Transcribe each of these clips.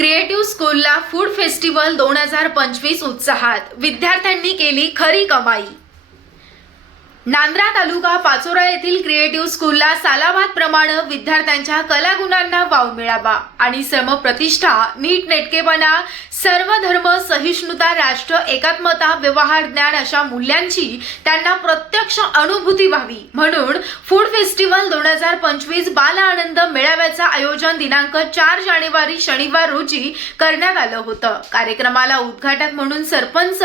Creative स्कूलला food festival दोन हजार पंचवीस उत्साहात. विद्यार्थ्यांनी केली खरी कमाई. नांद्रा तालुका पाचोरा येथील क्रिएटिव्ह स्कूलला सालाबाद प्रमाणे विद्यार्थ्यांच्या कलागुणांना वाव मिळावा आणि श्रमप्रतिष्ठा नीट नेटकेपणा सर्व धर्म सहिष्णुता राष्ट्र एकात्मता व्यवहार ज्ञान अशा मूल्यांची त्यांना प्रत्यक्ष अनुभूती व्हावी. म्हणून फूड फेस्टिवल दोन हजार पंचवीस बाल आनंद मेळाव्याचं आयोजन दिनांक चार जानेवारी शनिवार रोजी करण्यात आलं होतं. कार्यक्रमाला उद्घाटक म्हणून सरपंच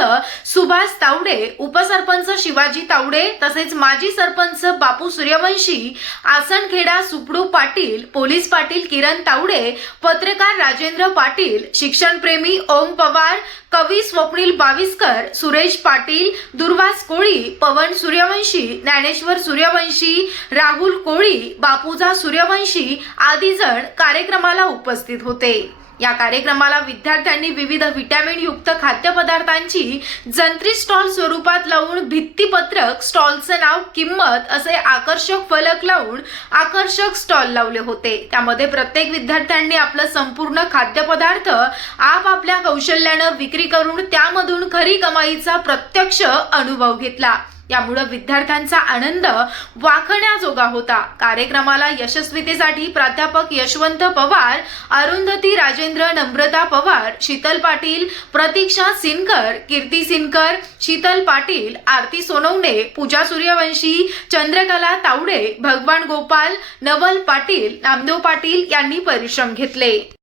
सुभाष तावडे उपसरपंच शिवाजी तावडे तसेच माजी सरपंच बापू सूर्यवंशी आसनखेडा सुपडू पाटील पोलीस पाटील किरण तावडे पत्रकार राजेंद्र पाटील शिक्षणप्रेमी ओम पवार कवी स्वप्नील बाविस्कर सुरेश पाटील दुर्वास कोळी पवन सूर्यवंशी ज्ञानेश्वर सूर्यवंशी राहुल कोळी बापूजा सूर्यवंशी आदी जण कार्यक्रमाला उपस्थित होते. या कार्यक्रमाला विद्यार्थ्यांनी विविध व्हिटॅमिन युक्त खाद्यपदार्थांची जंत्री स्टॉल स्वरूपात लावून भित्तीपत्रक स्टॉलचं नाव किंमत असे आकर्षक फलक लावून आकर्षक स्टॉल लावले होते. त्यामध्ये प्रत्येक विद्यार्थ्यांनी आपलं संपूर्ण खाद्यपदार्थ आपापल्या कौशल्यानं विक्री करून त्यामधून खरी कमाईचा प्रत्यक्ष अनुभव घेतला. यामुळे विद्यार्थ्यांचा आनंद वाखण्याजोगा होता. कार्यक्रमाला यशस्वीतेसाठी प्राध्यापक यशवंत पवार अरुंधती राजेंद्र नम्रता पवार शीतल पाटील प्रतीक्षा सिनकर कीर्ती सिनकर शीतल पाटील आरती सोनवणे पूजा सूर्यवंशी चंद्रकला तावडे भगवान गोपाल नवल पाटील नामदेव पाटील यांनी परिश्रम घेतले.